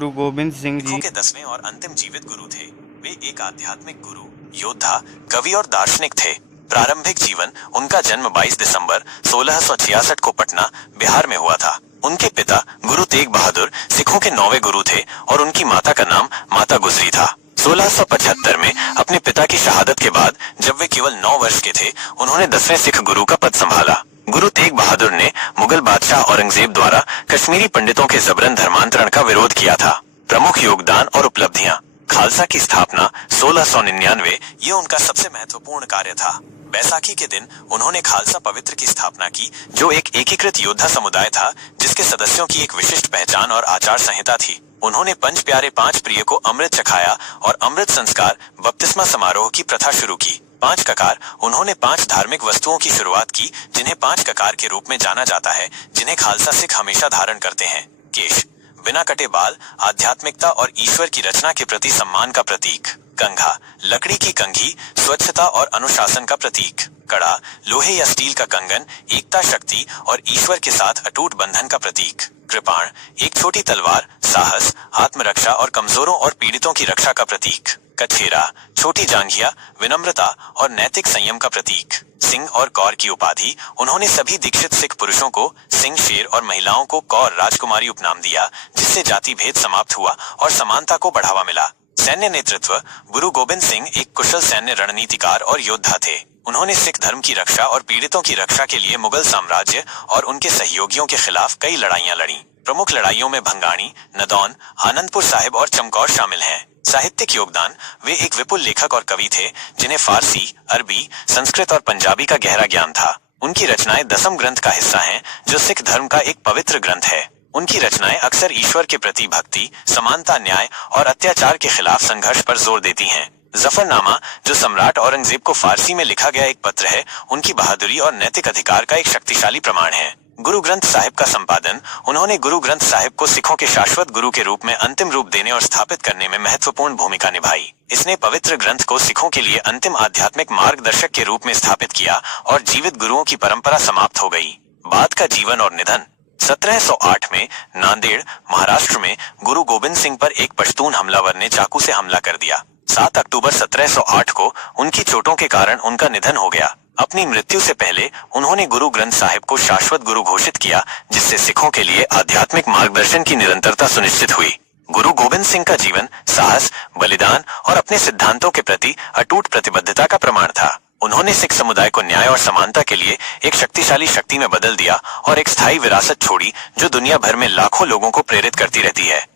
गुरु गोबिंद सिंह सिखों जी के 10वें और अंतिम जीवित गुरु थे। वे एक आध्यात्मिक गुरु, योद्धा, कवि और दार्शनिक थे। प्रारंभिक जीवन: उनका जन्म 22 दिसंबर 1666 को पटना, बिहार में हुआ था। उनके पिता गुरु तेग बहादुर सिखों के 9वें गुरु थे और उनकी माता का नाम माता गुजरी था। 1675 में अपने पिता की शहादत के बाद जब वे केवल 9 वर्ष के थे, उन्होंने 10वें सिख गुरु का पद संभाला। गुरु तेग बहादुर ने मुगल बादशाह औरंगजेब द्वारा कश्मीरी पंडितों के जबरन धर्मांतरण का विरोध किया था। प्रमुख योगदान और उपलब्धियां: खालसा की स्थापना 1699, ये उनका सबसे महत्वपूर्ण कार्य था। बैसाखी के दिन उन्होंने खालसा पवित्र की स्थापना की, जो एक एकीकृत योद्धा समुदाय था जिसके सदस्यों की एक विशिष्ट पहचान और आचार संहिता थी। उन्होंने पंच प्यारे 5 प्रिय को अमृत चखाया और अमृत संस्कार बपतिस्मा समारोह की प्रथा शुरू की। 5 ककार: उन्होंने 5 धार्मिक वस्तुओं की शुरुआत की जिन्हें 5 ककार के रूप में जाना जाता है, जिन्हें खालसा सिख हमेशा धारण करते हैं। केश: बिना कटे बाल, आध्यात्मिकता और ईश्वर की रचना के प्रति सम्मान का प्रतीक। कंघा: लकड़ी की कंघी, स्वच्छता और अनुशासन का प्रतीक। कड़ा: लोहे या स्टील का कंगन, एकता, शक्ति और ईश्वर के साथ अटूट बंधन का प्रतीक। कृपाण: एक छोटी तलवार, साहस, आत्मरक्षा और कमजोरों और पीड़ितों की रक्षा का प्रतीक। कछेरा: छोटी जांघिया, विनम्रता और नैतिक संयम का प्रतीक। सिंह और कौर की उपाधि: उन्होंने सभी दीक्षित सिख पुरुषों को सिंह शेर और महिलाओं को कौर राजकुमारी उपनाम दिया, जिससे जाति भेद समाप्त हुआ और समानता को बढ़ावा मिला। सैन्य नेतृत्व: गुरु गोबिंद सिंह एक कुशल सैन्य रणनीतिकार और योद्धा थे। उन्होंने सिख धर्म की रक्षा और पीड़ितों की रक्षा के लिए मुगल साम्राज्य और उनके सहयोगियों के खिलाफ कई लड़ाइयां लड़ी। प्रमुख लड़ाइयों में भंगाणी, नदौन, आनंदपुर साहिब और चमकौर शामिल हैं। साहित्यिक योगदान: वे एक विपुल लेखक और कवि थे जिन्हें फारसी, अरबी, संस्कृत और पंजाबी का गहरा ज्ञान था। उनकी रचनाएं दसम ग्रंथ का हिस्सा हैं, जो सिख धर्म का एक पवित्र ग्रंथ है। उनकी रचनाएं अक्सर ईश्वर के प्रति भक्ति, समानता, न्याय और अत्याचार के खिलाफ संघर्ष पर जोर देती हैं। जफरनामा, जो सम्राट औरंगजेब को फारसी में लिखा गया एक पत्र है, उनकी बहादुरी और नैतिक अधिकार का एक शक्तिशाली प्रमाण है। गुरु ग्रंथ साहिब का संपादन: उन्होंने गुरु ग्रंथ साहिब को सिखों के शाश्वत गुरु के रूप में अंतिम रूप देने और स्थापित करने में महत्वपूर्ण भूमिका निभाई। इसने पवित्र ग्रंथ को सिखों के लिए अंतिम आध्यात्मिक मार्गदर्शक के रूप में स्थापित किया और जीवित गुरुओं की परंपरा समाप्त हो गई। बाद का जीवन और निधन: 1708 में नांदेड़, महाराष्ट्र में गुरु गोबिंद सिंह पर एक पश्तून हमलावर ने चाकू से हमला कर दिया। 7 अक्टूबर 1708 को उनकी चोटों के कारण उनका निधन हो गया। अपनी मृत्यु से पहले उन्होंने गुरु ग्रंथ साहिब को शाश्वत गुरु घोषित किया, जिससे सिखों के लिए आध्यात्मिक मार्गदर्शन की निरंतरता सुनिश्चित हुई। गुरु गोबिंद सिंह का जीवन साहस, बलिदान और अपने सिद्धांतों के प्रति अटूट प्रतिबद्धता का प्रमाण था। उन्होंने सिख समुदाय को न्याय और समानता के लिए एक शक्तिशाली शक्ति में बदल दिया और एक स्थायी विरासत छोड़ी जो दुनिया भर में लाखों लोगों को प्रेरित करती रहती है।